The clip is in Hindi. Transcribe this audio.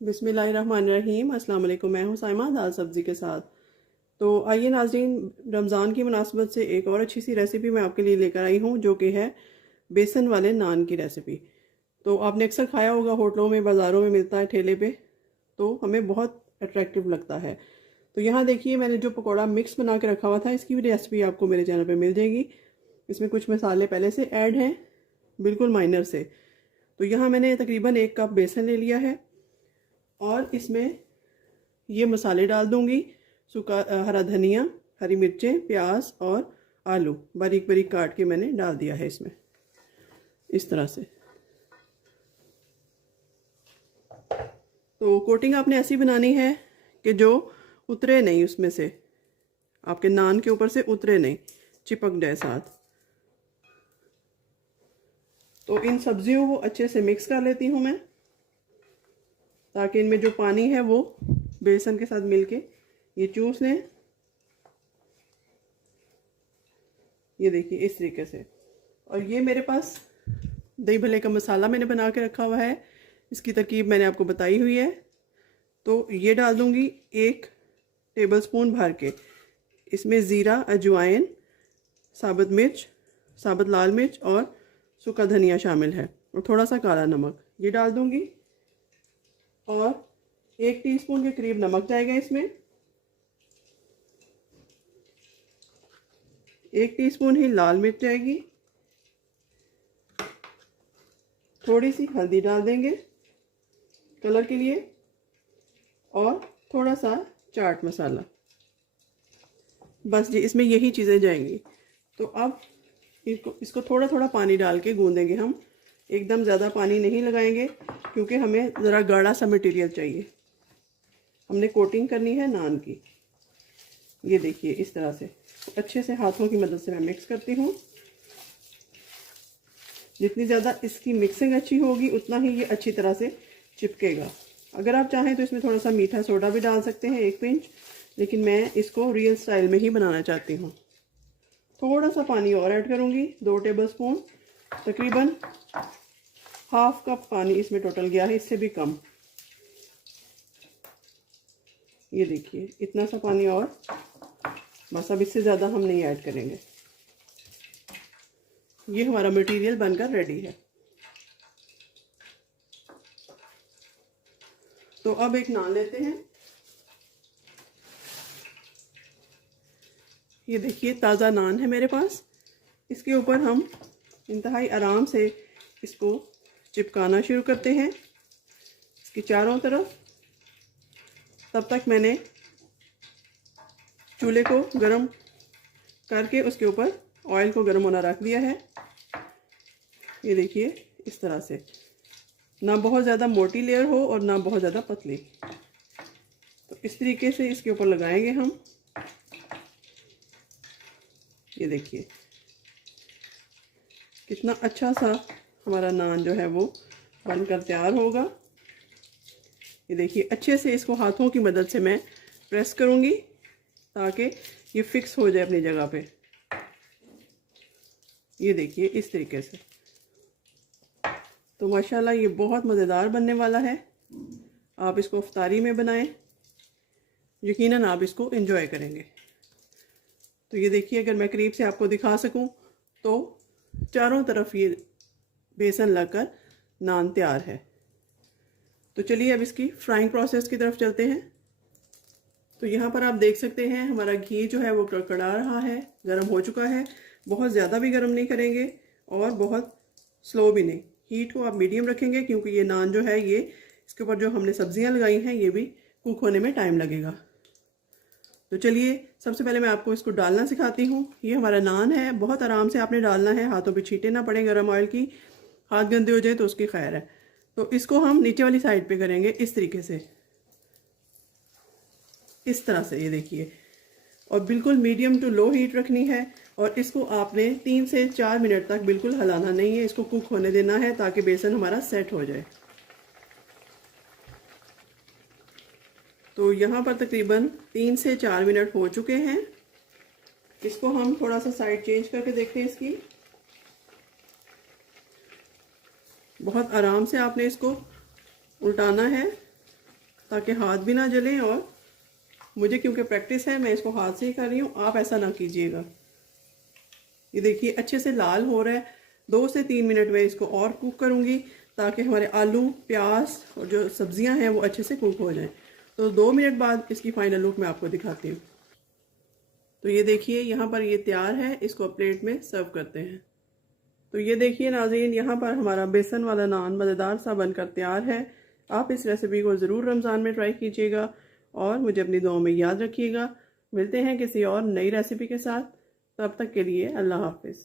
बिस्मिल्लाहिर्रहमानिर्रहीम। अस्सलाम वालेकुम। मैं हूँ साइमा दाल सब्ज़ी के साथ। तो आइए नाज़रीन, रमज़ान की मुनासबत से एक और अच्छी सी रेसिपी मैं आपके लिए लेकर आई हूँ, जो कि है बेसन वाले नान की रेसिपी। तो आपने अक्सर खाया होगा, होटलों में, बाज़ारों में मिलता है ठेले पे, तो हमें बहुत अट्रैक्टिव लगता है। तो यहाँ देखिए, मैंने जो पकौड़ा मिक्स बना के रखा हुआ था, इसकी भी रेसिपी आपको मेरे चैनल पर मिल जाएगी। इसमें कुछ मसाले पहले से ऐड हैं, बिल्कुल माइनर से। तो यहाँ मैंने तकरीबन 1 कप बेसन ले लिया है और इसमें ये मसाले डाल दूंगी। सूखा हरा धनिया, हरी मिर्चें, प्याज और आलू बारीक बारीक काट के मैंने डाल दिया है इसमें, इस तरह से। तो कोटिंग आपने ऐसी बनानी है कि जो उतरे नहीं उसमें से, आपके नान के ऊपर से उतरे नहीं, चिपक जाए साथ। तो इन सब्जियों को अच्छे से मिक्स कर लेती हूँ मैं, ताकि इनमें जो पानी है वो बेसन के साथ मिलके ये चूस लें। ये देखिए इस तरीके से। और ये मेरे पास दही भल्ले का मसाला मैंने बना के रखा हुआ है, इसकी तरकीब मैंने आपको बताई हुई है। तो ये डाल दूंगी 1 टेबलस्पून भर के। इसमें ज़ीरा, अजवाइन, साबुत मिर्च, साबुत लाल मिर्च और सूखा धनिया शामिल है, और थोड़ा सा काला नमक ये डाल दूंगी। और 1 टीस्पून के करीब नमक जाएगा इसमें। 1 टीस्पून ही लाल मिर्च जाएगी। थोड़ी सी हल्दी डाल देंगे कलर के लिए, और थोड़ा सा चाट मसाला। बस जी, इसमें यही चीज़ें जाएंगी। तो अब इसको थोड़ा थोड़ा पानी डाल के गूंदेंगे हम। एकदम ज़्यादा पानी नहीं लगाएंगे, क्योंकि हमें ज़रा गाढ़ा सा मटेरियल चाहिए। हमने कोटिंग करनी है नान की। ये देखिए इस तरह से अच्छे से हाथों की मदद से मैं मिक्स करती हूँ। जितनी ज़्यादा इसकी मिक्सिंग अच्छी होगी, उतना ही ये अच्छी तरह से चिपकेगा। अगर आप चाहें तो इसमें थोड़ा सा मीठा सोडा भी डाल सकते हैं, 1 पिंच, लेकिन मैं इसको रियल स्टाइल में ही बनाना चाहती हूँ। थोड़ा सा पानी और ऐड करूँगी, 2 टेबलस्पून, तकरीबन ½ कप पानी इसमें टोटल गया है, इससे भी कम। ये देखिए इतना सा पानी, और बस अब इससे ज़्यादा हम नहीं ऐड करेंगे। ये हमारा मटेरियल बनकर रेडी है। तो अब एक नान लेते हैं। ये देखिए ताज़ा नान है मेरे पास। इसके ऊपर हम इंतहाई आराम से इसको चिपकाना शुरू करते हैं, इसकी चारों तरफ। तब तक मैंने चूल्हे को गरम करके उसके ऊपर ऑयल को गरम होना रख दिया है। ये देखिए इस तरह से, ना बहुत ज़्यादा मोटी लेयर हो और ना बहुत ज़्यादा पतली। तो इस तरीके से इसके ऊपर लगाएंगे हम। ये देखिए कितना अच्छा सा हमारा नान जो है वो बनकर तैयार होगा। ये देखिए अच्छे से इसको हाथों की मदद से मैं प्रेस करूँगी, ताकि ये फिक्स हो जाए अपनी जगह पे। ये देखिए इस तरीके से। तो माशाल्लाह ये बहुत मज़ेदार बनने वाला है। आप इसको इफ्तारी में बनाएं, यकीनन आप इसको एंजॉय करेंगे। तो ये देखिए, अगर मैं करीब से आपको दिखा सकूं तो चारों तरफ ये बेसन लगकर नान तैयार है। तो चलिए अब इसकी फ्राइंग प्रोसेस की तरफ चलते हैं। तो यहाँ पर आप देख सकते हैं हमारा घी जो है वो कड़कड़ा रहा है, गर्म हो चुका है। बहुत ज़्यादा भी गर्म नहीं करेंगे और बहुत स्लो भी नहीं। हीट को आप मीडियम रखेंगे, क्योंकि ये नान जो है, ये इसके ऊपर जो हमने सब्जियां लगाई हैं, ये भी कुक होने में टाइम लगेगा। तो चलिए सबसे पहले मैं आपको इसको डालना सिखाती हूँ। ये हमारा नान है, बहुत आराम से आपने डालना है, हाथों पे छींटे ना पड़े गरम ऑयल की। हाथ गंदे हो जाए तो उसकी खैर है। तो इसको हम नीचे वाली साइड पे करेंगे इस तरीके से, इस तरह से। ये देखिए, और बिल्कुल मीडियम टू लो हीट रखनी है, और इसको आपने 3 से 4 मिनट तक बिल्कुल हिलाना नहीं है। इसको कुक होने देना है, ताकि बेसन हमारा सेट हो जाए। तो यहाँ पर तकरीबन 3 से 4 मिनट हो चुके हैं। इसको हम थोड़ा सा साइड चेंज करके देखते हैं इसकी। बहुत आराम से आपने इसको उल्टाना है, ताकि हाथ भी ना जलें। और मुझे क्योंकि प्रैक्टिस है, मैं इसको हाथ से ही कर रही हूँ, आप ऐसा ना कीजिएगा। ये देखिए अच्छे से लाल हो रहा है। 2 से 3 मिनट में इसको और कुक करूँगी ताकि हमारे आलू, प्याज और जो सब्जियां हैं वो अच्छे से कुक हो जाएं। तो 2 मिनट बाद इसकी फाइनल लुक मैं आपको दिखाती हूँ। तो ये देखिए यहाँ पर ये तैयार है, इसको प्लेट में सर्व करते हैं। तो ये देखिए नाज़रीन, यहाँ पर हमारा बेसन वाला नान मज़ेदार सा बनकर तैयार है। आप इस रेसिपी को ज़रूर रमज़ान में ट्राई कीजिएगा और मुझे अपनी दुआओं में याद रखिएगा। मिलते हैं किसी और नई रेसिपी के साथ, तब तक के लिए अल्लाह हाफिज़।